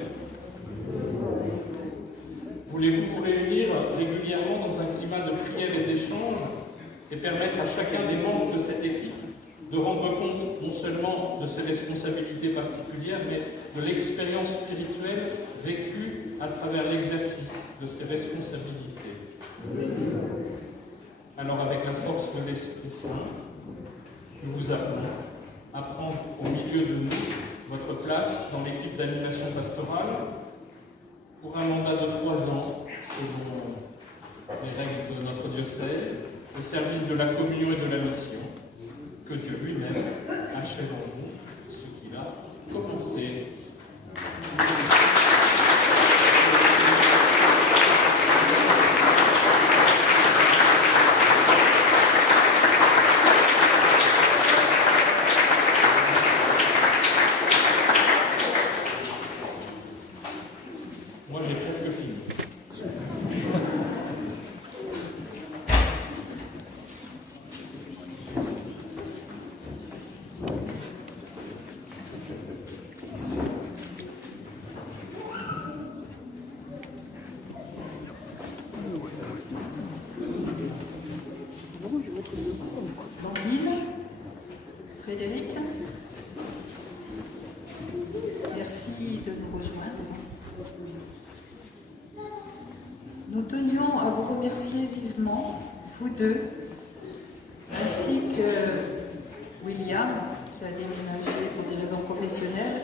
Voulez-vous vous réunir régulièrement dans un climat de prière et d'échange et permettre à chacun des membres de cette équipe de rendre compte non seulement de ses responsabilités particulières, mais de l'expérience spirituelle vécue à travers l'exercice de ses responsabilités. Alors, avec la force de l'Esprit Saint, nous vous appelons à prendre au milieu de nous votre place dans l'équipe d'animation pastorale pour un mandat de 3 ans, selon les règles de notre diocèse, au service de la communion et de la mission. Que Dieu lui-même achève en vous ce qu'il a commencé. Moi, j'ai presque fini. Blandine, Frédéric, merci de nous rejoindre. Nous tenions à vous remercier vivement, vous deux, ainsi que William, qui a déménagé pour des raisons professionnelles,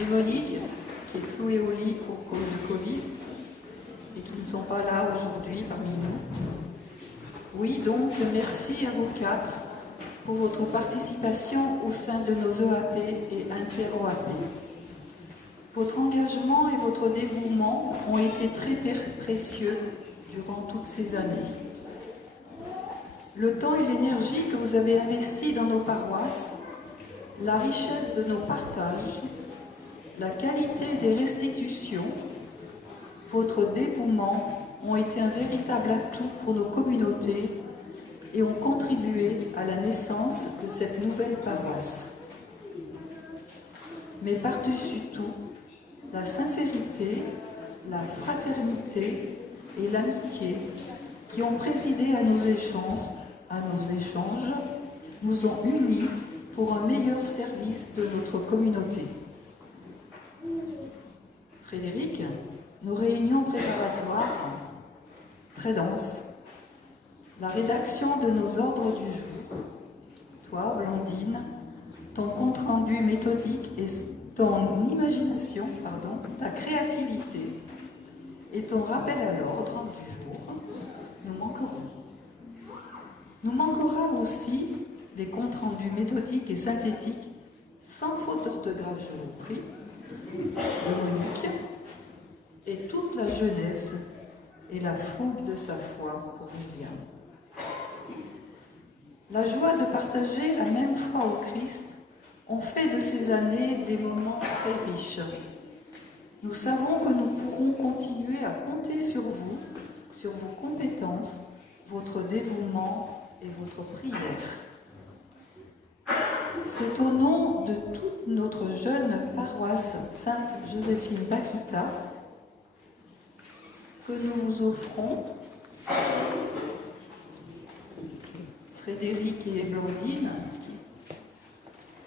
et Monique, qui est clouée au lit pour cause du Covid, et qui ne sont pas là aujourd'hui parmi nous. Oui, donc, merci à vous 4 pour votre participation au sein de nos EAP et inter-OAP. Votre engagement et votre dévouement ont été très précieux durant toutes ces années. Le temps et l'énergie que vous avez investis dans nos paroisses, la richesse de nos partages, la qualité des restitutions, votre dévouement ont été un véritable atout pour nos communautés et ont contribué à la naissance de cette nouvelle paroisse. Mais par-dessus tout, la sincérité, la fraternité et l'amitié qui ont présidé à nos échanges nous ont unis pour un meilleur service de notre communauté. Frédéric, nos réunions préparatoires, très denses, la rédaction de nos ordres du jour, toi, Blandine, ton compte-rendu méthodique et ton imagination, ta créativité et ton rappel à l'ordre du jour nous manqueront. Nous manquera aussi les comptes rendus méthodiques et synthétiques, sans faute d'orthographe, je vous prie, de Monique, et toute la jeunesse et la fougue de sa foi pour William. La joie de partager la même foi au Christ ont fait de ces années des moments très riches. Nous savons que nous pourrons continuer à compter sur vous, sur vos compétences, votre dévouement et votre prière. C'est au nom de toute notre jeune paroisse Sainte-Joséphine Bakita que nous vous offrons, Frédéric et Blandine,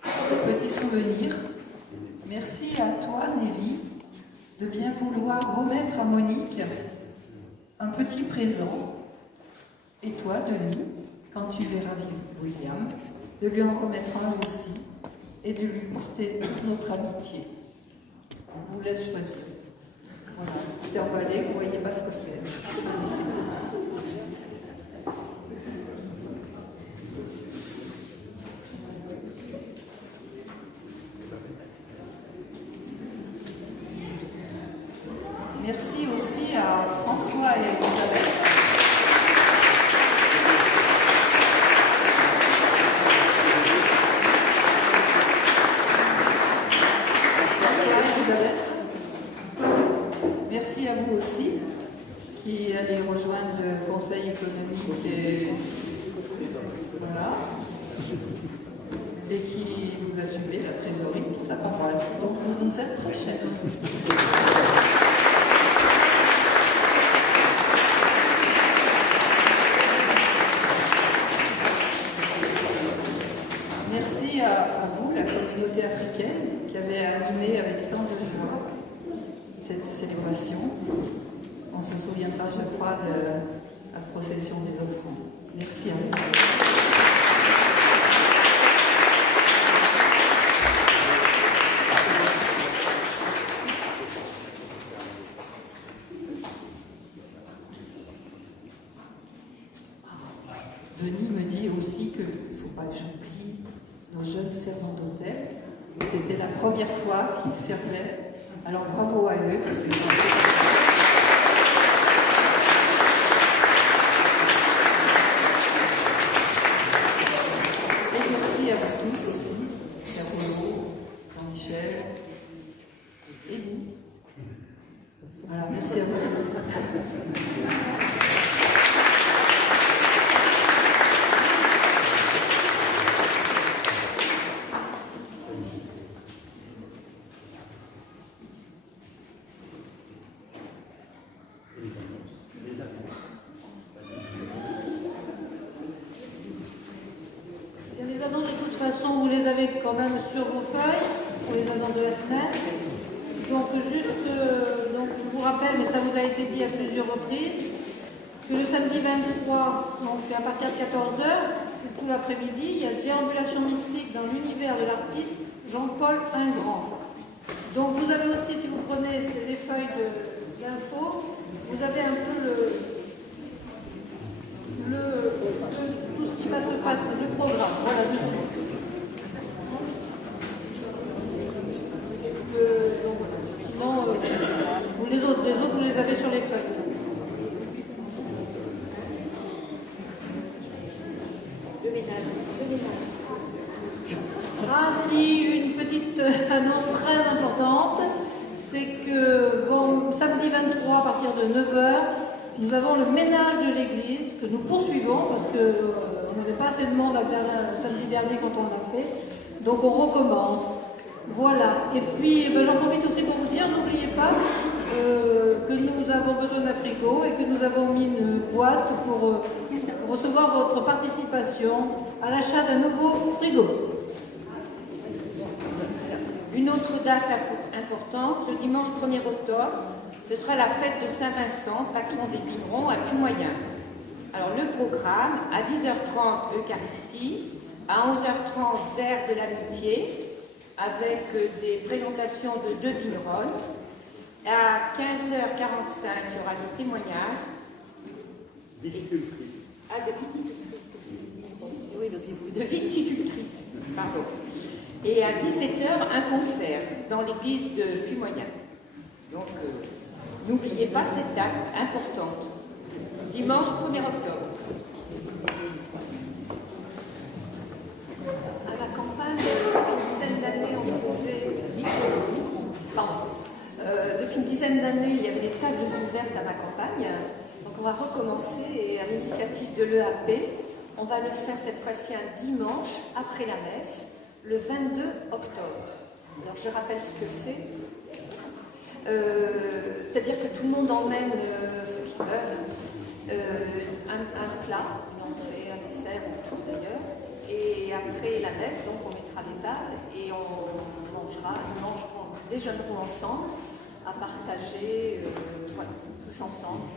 ce petit souvenir. Merci à toi, Nelly, de bien vouloir remettre à Monique un petit présent, et toi, Denis, quand tu verras William, de lui en remettre un aussi, et de lui porter toute notre amitié. On vous laisse choisir. Voilà, c'est emballé, vous ne voyez pas ce que c'est. Choisissez. Merci aussi à François et Elisabeth. Merci à vous aussi qui allez rejoindre le Conseil économique et qui vous assumez la trésorerie de toute la paroisse. Donc vous nous êtes très chers. Merci communauté africaine qui avait animé avec tant de joie cette célébration. On se souviendra, je crois, de la procession des offrandes. Merci à vous. Denis me dit aussi qu'il ne faut pas que j'oublie nos jeunes servants d'hôtel. C'était la première fois qu'ils servaient. Alors bravo à eux, parce que et merci à vous tous aussi, Carolo, Jean-Michel, et vous. Voilà, merci à vous tous. Quand même sur vos feuilles pour les annonces de la semaine. Donc juste, donc je vous rappelle, mais ça vous a été dit à plusieurs reprises, que le samedi 23, donc à partir de 14h, c'est tout l'après-midi, il y a déambulation mystique dans l'univers de l'artiste Jean-Paul Ingrand. Donc vous avez aussi, si vous prenez les feuilles d'infos, vous avez un peu tout ce qui va se passer, le programme, voilà, dessus. Sinon, les autres, vous les avez sur les feuilles. Ah si, une petite annonce très importante, c'est que bon, samedi 23 à partir de 9h, nous avons le ménage de l'église que nous poursuivons parce qu'on n'avait pas assez de monde samedi dernier quand on l'a fait. Donc on recommence. Voilà, et puis j'en profite aussi pour vous dire, n'oubliez pas que nous avons besoin d'un frigo et que nous avons mis une boîte pour recevoir votre participation à l'achat d'un nouveau frigo. Une autre date importante, le dimanche 1er octobre, ce sera la fête de Saint-Vincent, patron des vignerons à Puy-Moyen. Alors le programme, à 10h30 Eucharistie, à 11h30 verre de l'amitié, avec des présentations de 2 vignerons. À 15h45, il y aura le témoignage. Viticultrice. Ah, de viticultrice. Oui, parce que de viticultrice, pardon. Et à 17h, un concert dans l'église de Puy-Moyen. Donc, n'oubliez pas cette date importante. Dimanche 1er octobre. À la campagne, depuis une dizaine d'années, on faisait... depuis une dizaine d'années, il y avait des tables ouvertes à ma campagne. Donc on va recommencer et à l'initiative de l'EAP, on va le faire cette fois-ci un dimanche après la messe, le 22 octobre. Alors je rappelle ce que c'est. C'est-à-dire que tout le monde emmène ceux qui veulent un plat, une entrée, un dessert, tout d'ailleurs. Et après la messe, donc on mettra les tables et on déjeunerons ensemble à partager, voilà, tous ensemble.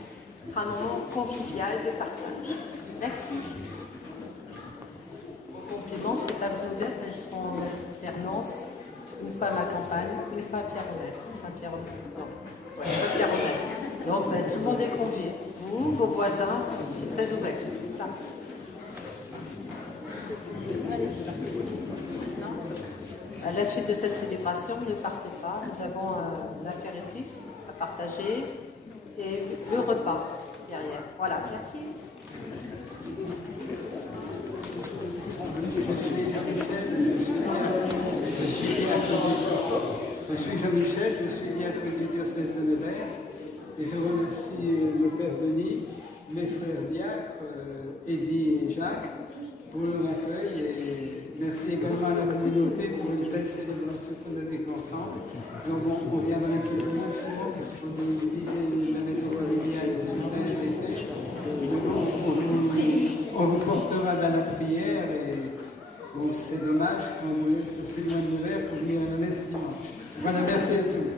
Ce sera un moment convivial de partage. Merci. Au complément, ces tables ouvertes, elles seront en alternance, une fois à ma campagne, une fois à Pierre-Honnête, Saint-Pierre-Honnête. Donc, tout le monde est convié. Vous, vos voisins, c'est très ouvert. Ça. À la suite de cette célébration, ne partez pas. Nous avons l'apéritif à partager et le repas derrière. Voilà, merci. Je suis Jean-Michel, je suis diacre du diocèse de Nevers et je remercie le Père Denis, mes frères diacres, Eddie et Jacques, pour l'accueil et merci également à la communauté pour une belle célébration qu'on a vécue ensemble. Donc on viendra un peu plus souvent parce qu'on nous disait la maison familiale est super et sèche. On vous portera dans la prière et donc c'est dommage qu'on nous laisse ce séminaire ouvert pour lire un messe dimanche. Voilà, merci à tous.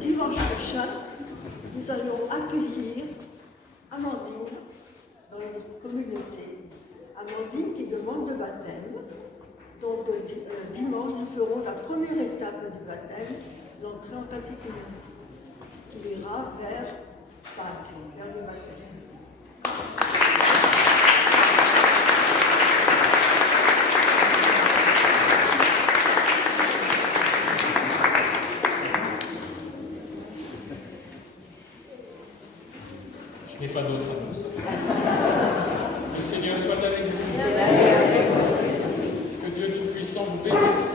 Dimanche prochain, nous allons accueillir Amandine dans notre communauté. Amandine qui demande le baptême. Donc dimanche, nous ferons la première étape du baptême, l'entrée en catéchuménat, qui ira vers Pâques, vers le baptême. Je n'ai pas d'autre annonce. Le Seigneur soit avec vous. Que Dieu Tout-Puissant vous bénisse,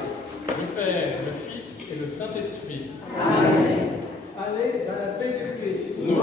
le Père, le Fils et le Saint-Esprit. Amen. Allez dans la paix du Christ. Nous